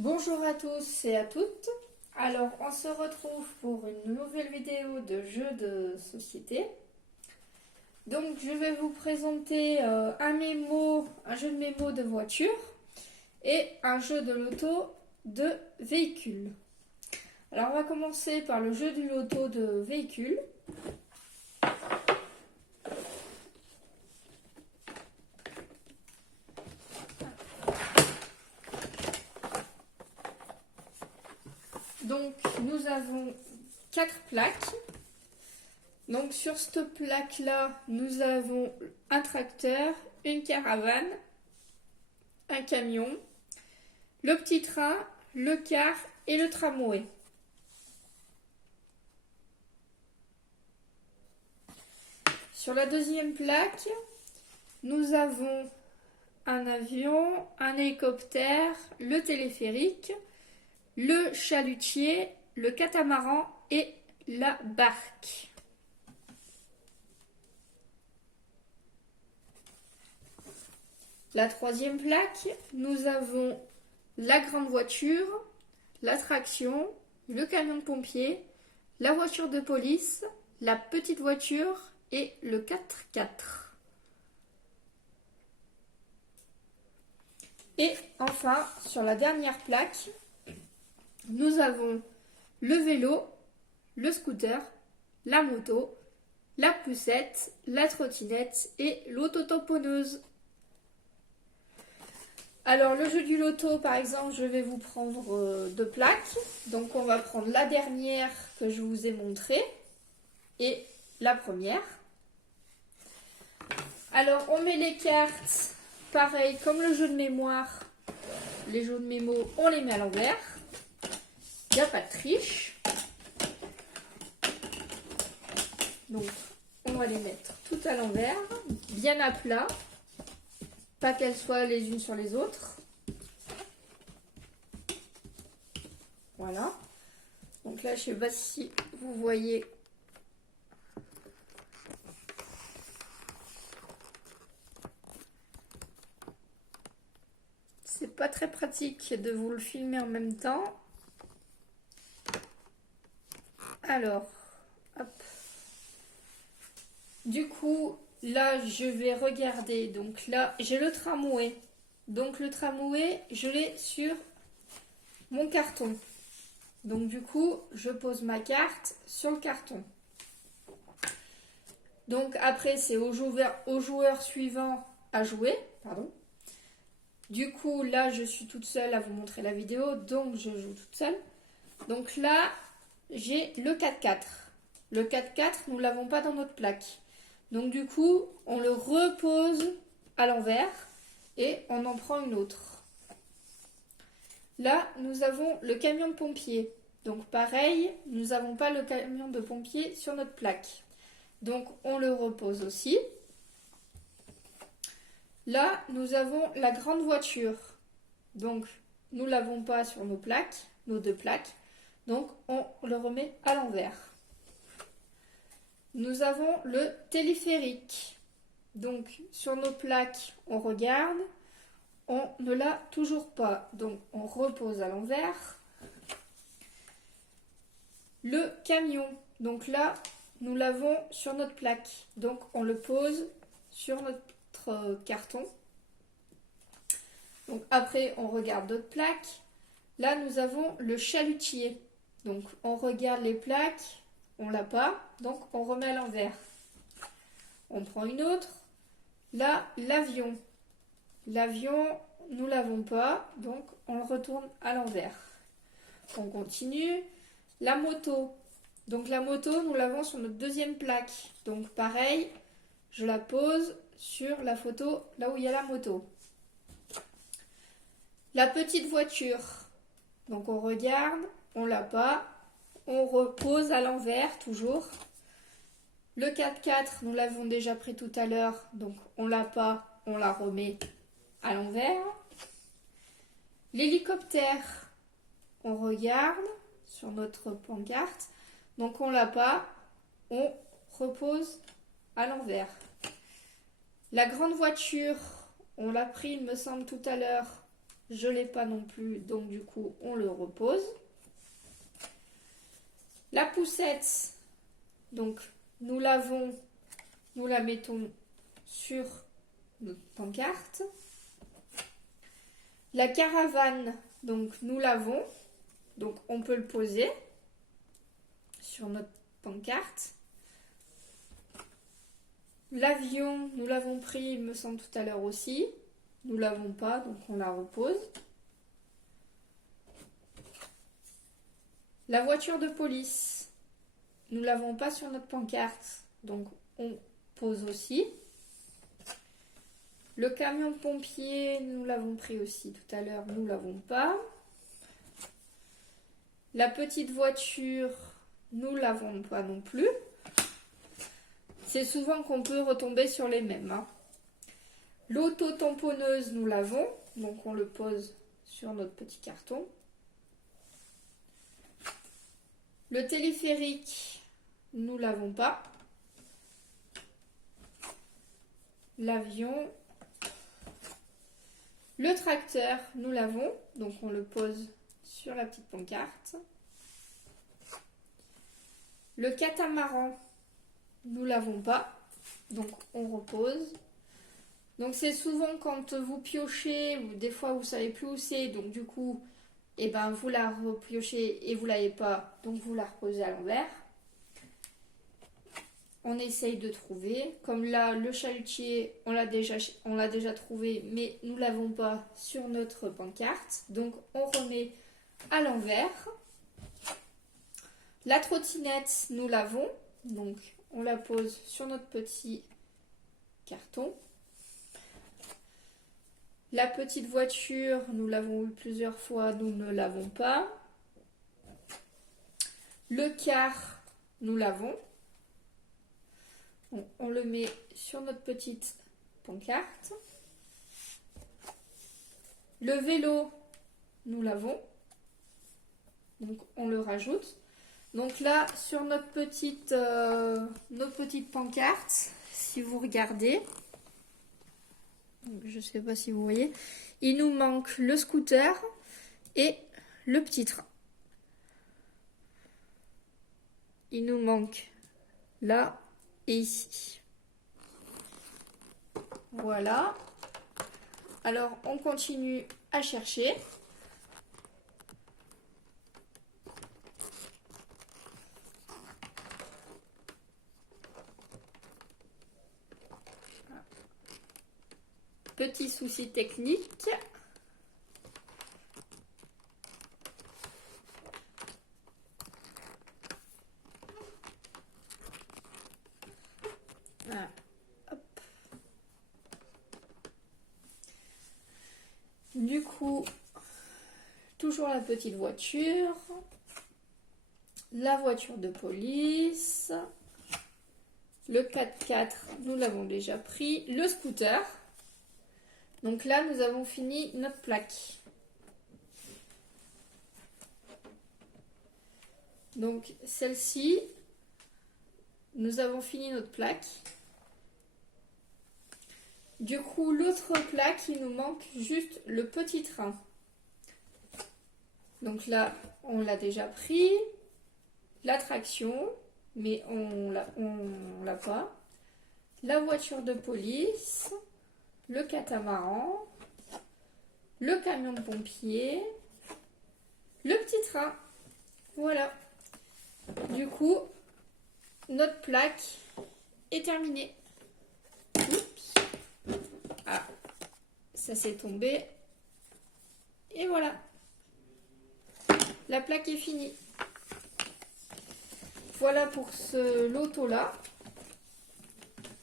Bonjour à tous et à toutes. Alors, on se retrouve pour une nouvelle vidéo de jeux de société. Donc, je vais vous présenter un jeu de mémo de voiture et un jeu de loto de véhicule. Alors, on va commencer par le jeu du loto de véhicule. Donc, nous avons 4 plaques. Donc, sur cette plaque-là, nous avons un tracteur, une caravane, un camion, le petit train, le car et le tramway. Sur la deuxième plaque, nous avons un avion, un hélicoptère, le téléphérique, le chalutier, le catamaran et la barque. La troisième plaque, nous avons la grande voiture, l'attraction, le camion de pompier, la voiture de police, la petite voiture et le 4x4. Et enfin, sur la dernière plaque, nous avons le vélo, le scooter, la moto, la poussette, la trottinette et l'auto-tamponneuse. Alors, le jeu du loto, par exemple, je vais vous prendre 2 plaques. Donc, on va prendre la dernière que je vous ai montrée et la première. Alors, on met les cartes, pareil, comme le jeu de mémoire. Les jeux de mémo, on les met à l'envers. Il n'y a pas de triche. Donc, on va les mettre tout à l'envers, bien à plat. Pas qu'elles soient les unes sur les autres. Voilà. Donc là, je sais pas si vous voyez. C'est pas très pratique de vous le filmer en même temps. Alors, hop. Du coup, là, je vais regarder. Donc là, j'ai le tramway. Donc le tramway, je l'ai sur mon carton. Donc du coup, je pose ma carte sur le carton. Donc après, c'est au joueur suivant à jouer. Pardon. Du coup, là, je suis toute seule à vous montrer la vidéo. Donc, je joue toute seule. Donc là, j'ai le 4x4. Le 4x4, nous ne l'avons pas dans notre plaque. Donc du coup, on le repose à l'envers et on en prend une autre. Là, nous avons le camion de pompier. Donc pareil, nous n'avons pas le camion de pompier sur notre plaque. Donc on le repose aussi. Là, nous avons la grande voiture. Donc nous ne l'avons pas sur nos plaques, nos 2 plaques. Donc on le remet à l'envers. Nous avons le téléphérique. Donc sur nos plaques, on regarde. On ne l'a toujours pas. Donc on repose à l'envers. Le camion. Donc là, nous l'avons sur notre plaque. Donc on le pose sur notre carton. Donc après, on regarde d'autres plaques. Là, nous avons le chalutier. Donc on regarde les plaques. On l'a pas, donc on remet à l'envers. On prend une autre. Là, l'avion. L'avion, nous l'avons pas, donc on le retourne à l'envers. On continue. La moto. Donc la moto, nous l'avons sur notre deuxième plaque. Donc pareil, je la pose sur la photo là où il y a la moto. La petite voiture. Donc on regarde, on l'a pas. On repose à l'envers, toujours. Le 4x4, nous l'avons déjà pris tout à l'heure, donc on l'a pas, on la remet à l'envers. L'hélicoptère, on regarde sur notre pancarte, donc on l'a pas, on repose à l'envers. La grande voiture, on l'a pris, il me semble, tout à l'heure, je l'ai pas non plus, donc du coup on le repose. La poussette, donc nous la mettons sur notre pancarte. La caravane, donc nous l'avons, donc on peut le poser sur notre pancarte. L'avion, nous l'avons pris, il me semble, tout à l'heure aussi. Nous l'avons pas, donc on la repose. La voiture de police, nous l'avons pas sur notre pancarte, donc on pose aussi. Le camion de pompier, nous l'avons pris aussi tout à l'heure, nous l'avons pas. La petite voiture, nous l'avons pas non plus. C'est souvent qu'on peut retomber sur les mêmes. Hein. L'auto-tamponneuse, nous l'avons, donc on le pose sur notre petit carton. Le téléphérique, nous l'avons pas. L'avion. Le tracteur, nous l'avons, donc on le pose sur la petite pancarte. Le catamaran, nous l'avons pas, donc on repose. Donc c'est souvent quand vous piochez, ou des fois vous savez plus où c'est, donc du coup, eh ben, vous la repiochez et vous l'avez pas, donc vous la reposez à l'envers. On essaye de trouver, comme là le chalutier, on l'a déjà trouvé, mais nous l'avons pas sur notre pancarte, donc on remet à l'envers. La trottinette, nous l'avons, donc on la pose sur notre petit carton. La petite voiture, nous l'avons eu plusieurs fois, nous ne l'avons pas. Le car, nous l'avons. On le met sur notre petite pancarte. Le vélo, nous l'avons. Donc on le rajoute. Donc là, sur notre petite pancarte, si vous regardez, je ne sais pas si vous voyez, il nous manque le scooter et le petit train. Il nous manque là et ici. Voilà. Alors, on continue à chercher. Petit souci technique. Voilà. Hop. Du coup, toujours la petite voiture, la voiture de police, le 4x4, nous l'avons déjà pris, le scooter. Donc là, nous avons fini notre plaque. Donc celle-ci, nous avons fini notre plaque. Du coup, l'autre plaque, il nous manque juste le petit train. Donc là, on l'a déjà pris. L'attraction, mais on l'a pas. La voiture de police. Le catamaran, le camion de pompier, le petit train. Voilà. Du coup, notre plaque est terminée. Oups. Ah, ça s'est tombé. Et voilà. La plaque est finie. Voilà pour ce loto-là.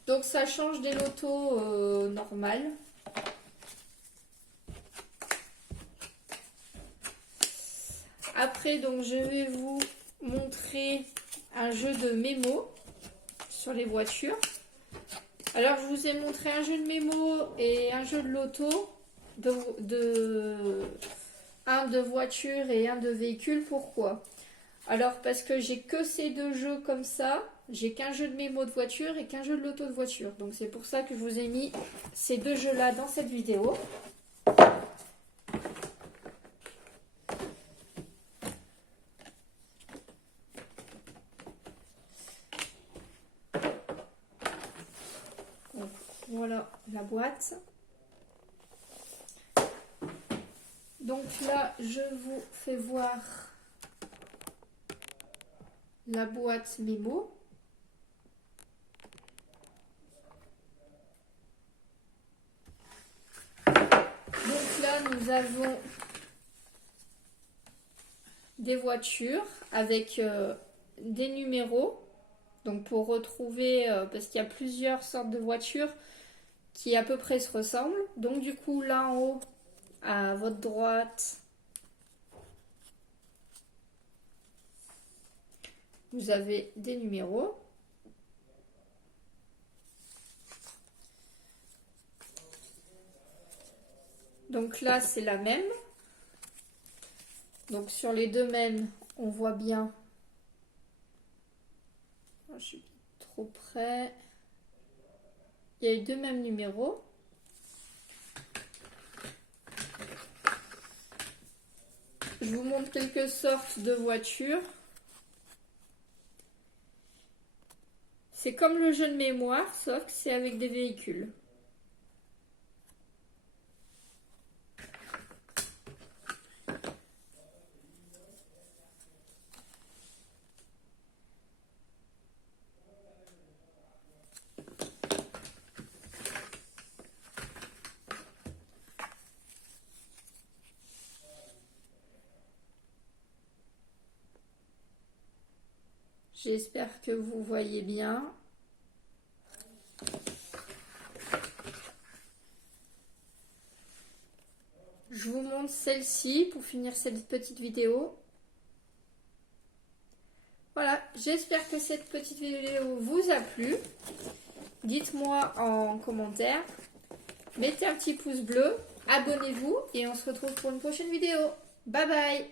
Donc ça change des lotos normales. Après, donc je vais vous montrer un jeu de mémo sur les voitures. Alors je vous ai montré un jeu de mémo et un jeu de loto, un de voiture et un de véhicule. Pourquoi? Alors parce que j'ai que ces deux jeux comme ça. J'ai qu'un jeu de mémo de voiture et qu'un jeu de loto de voiture. Donc c'est pour ça que je vous ai mis ces deux jeux-là dans cette vidéo. Voilà la boîte. Donc là, je vous fais voir la boîte mémo. Donc là, nous avons des voitures avec des numéros. Donc pour retrouver, parce qu'il y a plusieurs sortes de voitures qui à peu près se ressemblent. Donc du coup, là en haut, à votre droite, vous avez des numéros. Donc là, c'est la même. Donc sur les deux mêmes, on voit bien. Je suis trop près. Il y a eu deux mêmes numéros. Je vous montre quelques sortes de voitures. C'est comme le jeu de mémoire, sauf que c'est avec des véhicules. J'espère que vous voyez bien. Je vous montre celle-ci pour finir cette petite vidéo. Voilà, j'espère que cette petite vidéo vous a plu. Dites-moi en commentaire. Mettez un petit pouce bleu, abonnez-vous et on se retrouve pour une prochaine vidéo. Bye bye!